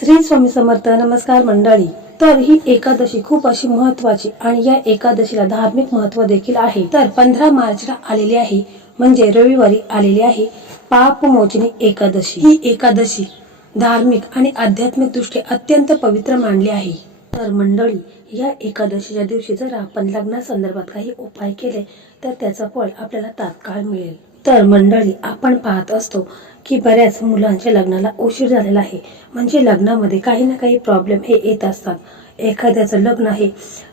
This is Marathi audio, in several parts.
श्री स्वामी समर्थ. नमस्कार मंडळी. तर ही एकादशी खूप अशी महत्वाची आणि या एकादशीला धार्मिक महत्व देखील आहे. तर 15 मार्चला आलेली आहे, म्हणजे रविवारी आलेली आहे पापमोचनी एकादशी. ही एकादशी धार्मिक आणि आध्यात्मिक दृष्ट्या अत्यंत पवित्र मानली आहे. तर मंडळी, या एकादशीच्या दिवशी जर आपण लग्नासंदर्भात काही उपाय केले तर त्याचं फळ आपल्याला तात्काळ मिळेल. तर मंडळी, आपण पाहत असतो की बऱ्याच मुलांच्या लग्नाला उशीर झालेला आहे, म्हणजे लग्नामध्ये काही ना काही प्रॉब्लेम हे येत असतात. एखाद्याचं लग्न आहे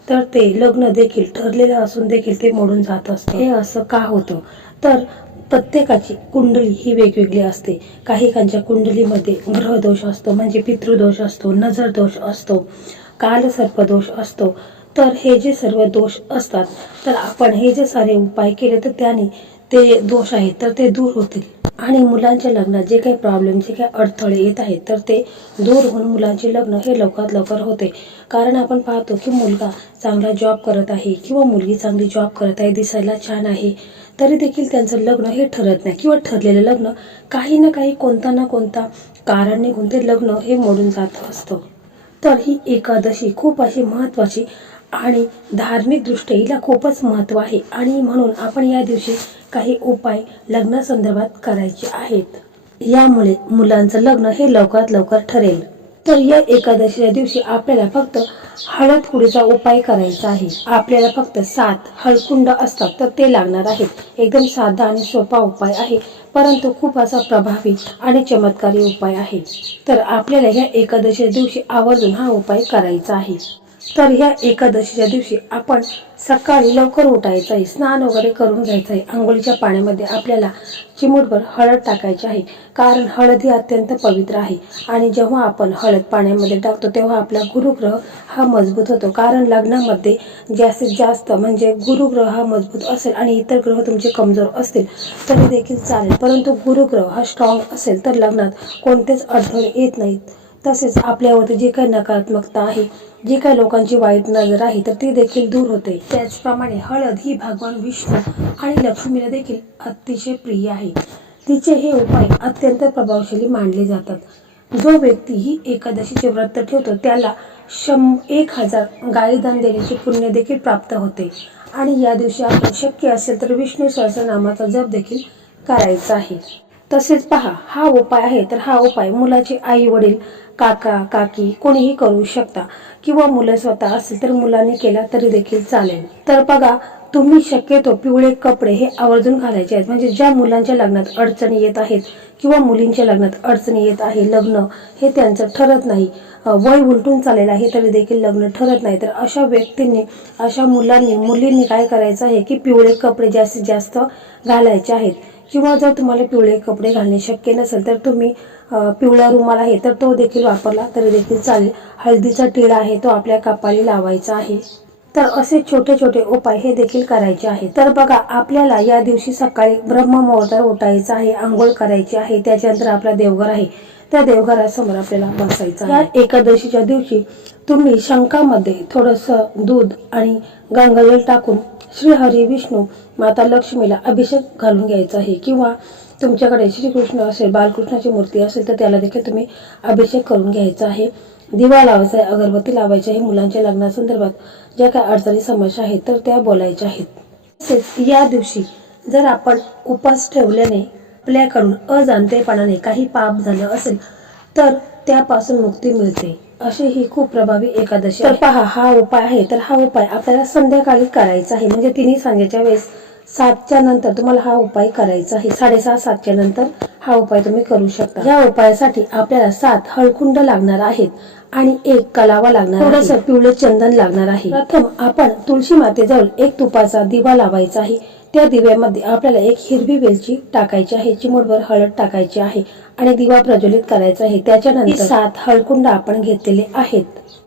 तर ते लग्न देखील ठरलेलं असून देखील ते मोडून जात असतं. हे असं का होतं? तर प्रत्येकाची कुंडली ही वेगवेगळी असते. काहीकांच्या कुंडलीमध्ये ग्रहदोष असतो, म्हणजे पितृदोष असतो, नजर दोष असतो, कालसर्पदोष असतो. तर हे जे सर्व दोष असतात, तर आपण हे जे सारे उपाय केले तर त्याने ते दोष आहेत तर ते दूर होतील. आणि मुलांच्या लग्नात जे काही प्रॉब्लेम, जे काही अडथळे येत आहेत तर ते दूर होऊन मुलांचे लग्न हे लवकरात लवकर होते. कारण आपण पाहतो की मुलगा चांगला जॉब करत आहे किंवा मुलगी चांगली जॉब करत आहे, दिसायला छान आहे, तरी देखील त्यांचं लग्न हे ठरत नाही किंवा ठरलेलं लग्न काही ना काही कोणता ना कोणता कारण निघून ते लग्न हे मोडून जात असतं. तर ही एकादशी खूप अशी महत्त्वाची आणि धार्मिक दृष्ट्या हिला खूपच महत्त्व आहे आणि म्हणून आपण या दिवशी काही उपाय लग्नासंदर्भात करायचे आहेत. यामुळे मुलांचं लग्न हे लवकरात लवकर ठरेल. तर या एकादशीच्या दिवशी आपल्याला फक्त हळद कुडीचा उपाय करायचा आहे. आपल्याला फक्त 7 हळकुंड असतात तर ते लागणार आहेत. एकदम साधा आणि सोपा उपाय आहे, परंतु खूप असा प्रभावी आणि चमत्कारी उपाय आहे. तर आपल्याला या एकादशीच्या दिवशी आवर्जून हा उपाय करायचा आहे. तर या एकादशीच्या दिवशी आपण सकाळी लवकर उठायचं आहे, स्नान वगैरे करून घ्यायचं आहे. आंघोळीच्या पाण्यामध्ये आपल्याला चिमूटभर हळद टाकायची आहे, कारण हळद ही अत्यंत पवित्र आहे. आणि जेव्हा आपण हळद पाण्यामध्ये टाकतो तेव्हा आपला गुरुग्रह हा मजबूत होतो. कारण लग्नामध्ये जास्तीत जास्त म्हणजे गुरुग्रह हा मजबूत असेल आणि इतर ग्रह तुमचे कमजोर असतील तरी देखील चालेल, परंतु गुरुग्रह हा स्ट्रॉंग असेल तर लग्नात कोणतेच अडथळे येत नाहीत. तसेच आपल्यावरती जे काही नकारात्मकता आहे, जे काही लोकांची वाईट नजर आहे तर ती देखील दूर होते. त्याचप्रमाणे हळद ही भगवान विष्णू आणि लक्ष्मीला देखील अतिशय प्रिय आहे. तिचे हे उपाय अत्यंत प्रभावशाली मानले जातात. जो व्यक्ती ही एकादशीचे व्रत ठेवतो त्याला 1000 गायीदान देण्याचे पुण्य देखील प्राप्त होते. आणि या दिवशी आपण शक्य असेल तर विष्णू सहस्रनामाचा जप देखील करायचा आहे. तसेच पहा, हा उपाय आहे तर हा उपाय मुलाचे आई वडील, काका काकी कोणीही करू शकता किंवा मुलं स्वतः असेल तर मुलांनी केला तरी देखील चालेल. तर बघा, तुम्ही शक्यतो पिवळे कपडे हे आवर्जून घालायचे आहेत. म्हणजे ज्या मुलांच्या लग्नात अडचणी येत आहेत किंवा मुलींच्या लग्नात अडचणी येत आहे, लग्न हे त्यांचं ठरत नाही, वय उलटून चाललेलं आहे तरी देखील लग्न ठरत नाही, तर अशा व्यक्तींनी, अशा मुलींनी काय करायचं आहे की पिवळे कपडे जास्तीत जास्त घालायचे आहेत. किंवा जर तुम्हाला पिवळे कपडे घालणे शक्य नसेल तर तुम्ही पिवळा रुमाल आहे तर तो देखील वापरला तरी देखील चालेल. हळदीचा टिळा आहे तो आपल्या कपाळी लावायचा आहे. तर असे छोटे छोटे उपाय हे देखील करायचे आहे. तर बघा, आपल्याला या दिवशी सकाळी ब्रह्ममुहूर्तावर उठायचं आहे, आंघोळ करायची आहे. त्याच्यानंतर आपला देवघर आहे, त्या देवघरासमोर आपल्याला बसायचं. या एकादशीच्या दिवशी तुम्ही शंखामध्ये थोडंसं दूध आणि गंगाजल टाकून श्री हरी विष्णू माता लक्ष्मीला अभिषेक घालून घ्यायचा आहे. किंवा तुमच्याकडे श्रीकृष्ण असेल, बालकृष्णाची मूर्ती असेल तर त्याला देखील तुम्ही अभिषेक करून घ्यायचा आहे. दिवा लावायचा आहे, अगरबत्ती लावायची आहे. मुलांच्या लग्नासंदर्भात ज्या काही अडचणी समस्या आहेत तर त्या बोलायच्या आहेत. तसेच या दिवशी जर आपण उपास ठेवल्याने आपल्याकडून अजाणतेपणाने काही पाप झालं असेल तर त्यापासून मुक्ती मिळते. अशी ही खूप प्रभावी एकादशी. तर पहा, हा उपाय आहे तर हा उपाय आपल्याला संध्याकाळी करायचा आहे. म्हणजे 3 सांजेच्या वेळेस 7च्या नंतर तुम्हाला हा उपाय करायचा आहे. 6:30 7च्या नंतर हा उपाय तुम्ही करू शकता. या उपायासाठी आपल्याला 7 हळकुंड लागणार आहेत आणि 1 कलावा लागणार आहे. थोडंसं पिवळे चंदन लागणार आहे. प्रथम आपण तुळशी मातेजवळ 1 तुपाचा दिवा लावायचा आहे. त्या दिव्यामध्ये आपल्याला 1 हिरवी वेलची टाकायची आहे, चिमूटभर हळद टाकायची आहे आणि दिवा प्रज्वलित करायचा आहे. त्याच्यानंतर 7 हळकुंड आपण घेतलेले आहेत.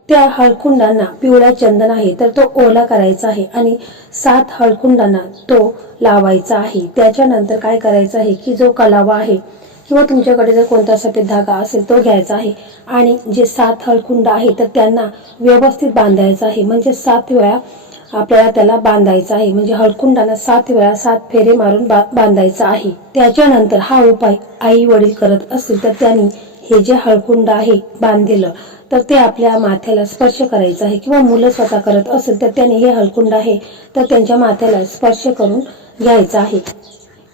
त्या हळकुंडांना पिवळा चंदन आहे तर तो ओला करायचा आहे आणि 7 हळकुंडांना तो लावायचा आहे. त्याच्यानंतर काय करायचं आहे की जो कलावा आहे किंवा तुमच्याकडे जर कोणता सफेद धागा असेल तो घ्यायचा आहे आणि जे 7 हळकुंड आहे तर त्यांना व्यवस्थित बांधायचं आहे. म्हणजे 7 वेळा आपल्याला त्याला बांधायचं आहे. म्हणजे हळकुंडाला 7 वेळा 7 फेरे मारून बांधायचा आहे. त्याच्यानंतर हा उपाय आई वडील करत असतील तर त्यांनी हे जे हळकुंड आहे बांधलेलं, तर ते आपल्या माथ्याला स्पर्श करायचं आहे, किंवा मुलं स्वतः करत असेल तर त्याने हे हळकुंड आहे तर त्यांच्या माथ्याला स्पर्श करून घ्यायचं आहे.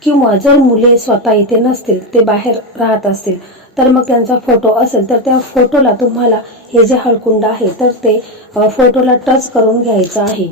किंवा जर मुले स्वतः इथे नसतील, ते बाहेर राहत असतील, तर मग त्यांचा फोटो असेल तर त्या फोटोला तुम्हाला हे जे हळकुंड आहे तर ते फोटोला टच करून घ्यायचं आहे.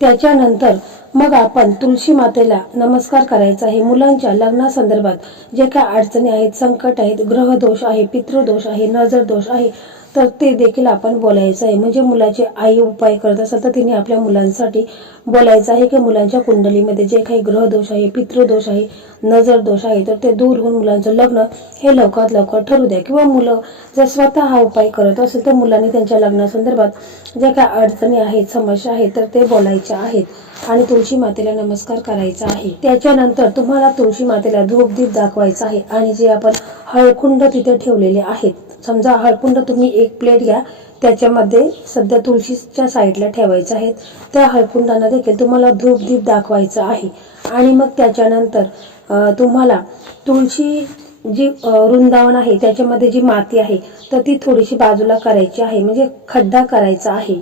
त्याच्यानंतर मग आपण तुळशी मातेला नमस्कार करायचा आहे. मुलांच्या लग्नासंदर्भात जे काय अडचणी आहेत, संकट आहेत, ग्रहदोष आहे, पितृदोष आहे, नजर दोष आहे, तर ते देखील आपण बोलायचं आहे. म्हणजे मुलाची आई उपाय करत असेल तर तिने आपल्या मुलांसाठी बोलायचं आहे की मुलांच्या कुंडलीमध्ये जे काही ग्रहदोष आहे, पितृदोष आहे, नजर दोष आहे, तर ते दूर होऊन मुलांचं लग्न हे लवकरात लवकर ठरू द्या. किंवा मुलं जर स्वतः हा उपाय करत असेल तर मुलांनी त्यांच्या लग्नासंदर्भात जे काही अडचणी आहेत, समस्या आहेत, तर ते बोलायच्या आहेत आणि तुळशी मातेला नमस्कार करायचा आहे. त्याच्यानंतर तुम्हाला तुळशी मातेला धूप दीप दाखवायचा आहे आणि जे आपण हळकुंड तिथे ठेवलेले आहेत, समजा हळकुंड तुम्ही एक प्लेट घ्या, त्याच्यामध्ये सध्या तुळशीच्या साईडला ठेवायचं आहे. त्या हळकुंडांना देखील तुम्हाला धूप दीप दाखवायचं आहे. आणि मग त्याच्यानंतर तुम्हाला तुळशी जी वृंदावन आहे त्याच्यामध्ये जी माती आहे तर ती थोडीशी बाजूला करायची आहे, म्हणजे खड्डा करायचा आहे.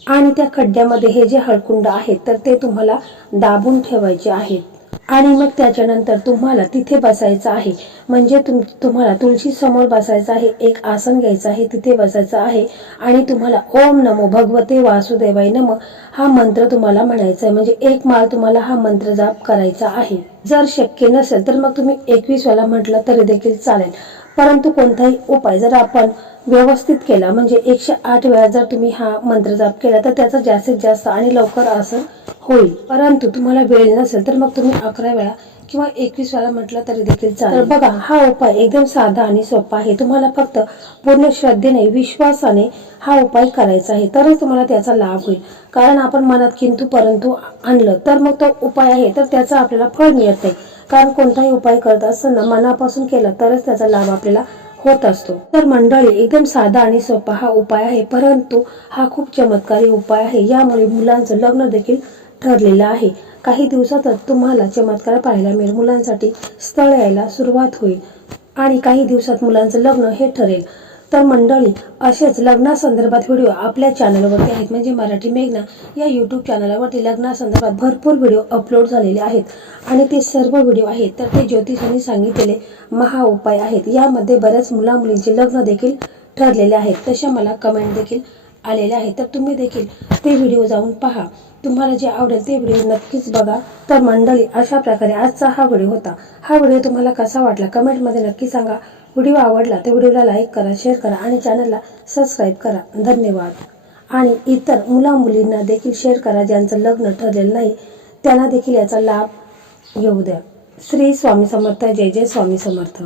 आणि त्या खड्ड्यामध्ये हे जे हळकुंड आहेत तर ते तुम्हाला दाबून ठेवायचे आहेत. आणि मग त्याच्यानंतर तुम्हाला तिथे बसायचं आहे. म्हणजे तुम्हाला तुळशी समोर बसायचं आहे, एक आसन घ्यायचं आहे, तिथे बसायचं आहे आणि तुम्हाला ओम नमो भगवते वासुदेवाय नमः हा मंत्र तुम्हाला म्हणायचा आहे. म्हणजे एक माळ तुम्हाला हा मंत्र जाप करायचा आहे. जर शक्य नसेल तर मग तुम्ही 21 वेळा म्हटलं तरी देखील चालेल. परंतु कोणताही उपाय जर आपण व्यवस्थित केला, म्हणजे 108 वेळा जर तुम्ही हा मंत्र जाप केला तर त्याचा जास्तीत जास्त आणि लवकर असर होईल. परंतु तुम्हाला वेळ नसेल तर मग तुम्ही 11 वेळा किंवा 21 वेळा म्हटलं तरी देखील चालेल. तर बघा, हा उपाय एकदम साधा आणि सोपा आहे. तुम्हाला फक्त पूर्ण श्रद्धेने, विश्वासाने हा उपाय करायचा आहे, तरच तुम्हाला त्याचा लाभ होईल. कारण आपण मनात किंतु परंतु आणलं तर मग तो उपाय आहे तर त्याचा आपल्याला फळ मिळत नाही. कारण कोणताही उपाय करत असताना मनापासून केला तरच त्याचा लाभ आपल्याला होत असतो. तर मंडळी, एकदम साधा आणि सोपा हा उपाय आहे, परंतु हा खूप चमत्कारी उपाय आहे. यामुळे मुलांचं लग्न देखील ठरलेलं आहे. काही दिवसातच तुम्हाला चमत्कार पाहायला मिळेल. मुलांसाठी स्थळ यायला सुरुवात होईल आणि काही दिवसात मुलांचं लग्न हे ठरेल. तर मंडळी, असेच लग्नासंदर्भात व्हिडिओ आपल्या चॅनलवरती आहेत. म्हणजे मराठी मेघना या यूट्यूब चॅनलवरती लग्नासंदर्भात भरपूर व्हिडिओ अपलोड झालेले आहेत आणि ते सर्व व्हिडिओ आहेत तर ते ज्योतिषांनी सांगितलेले महा उपाय आहेत. यामध्ये बऱ्याच मुलामुलींचे लग्न देखील ठरलेले आहेत. तशा मला कमेंट देखील आलेले आहेत, तर तुम्ही देखील ते व्हिडिओ जाऊन पहा. तुम्हाला जे आवडेल ते व्हिडिओ नक्कीच बघा. तर मंडळी, अशा प्रकारे आजचा हा व्हिडिओ होता. हा व्हिडिओ तुम्हाला कसा वाटला कमेंटमध्ये नक्की सांगा. व्हिडिओ आवडला तर व्हिडिओला लाईक करा, शेअर करा आणि चॅनलला सबस्क्राईब करा. धन्यवाद. आणि इतर मुलामुलींना देखील शेअर करा, ज्यांचं लग्न ठरलेलं नाही त्यांना देखील याचा लाभ घेऊ द्या. श्री स्वामी समर्थ. जय जय स्वामी समर्थ.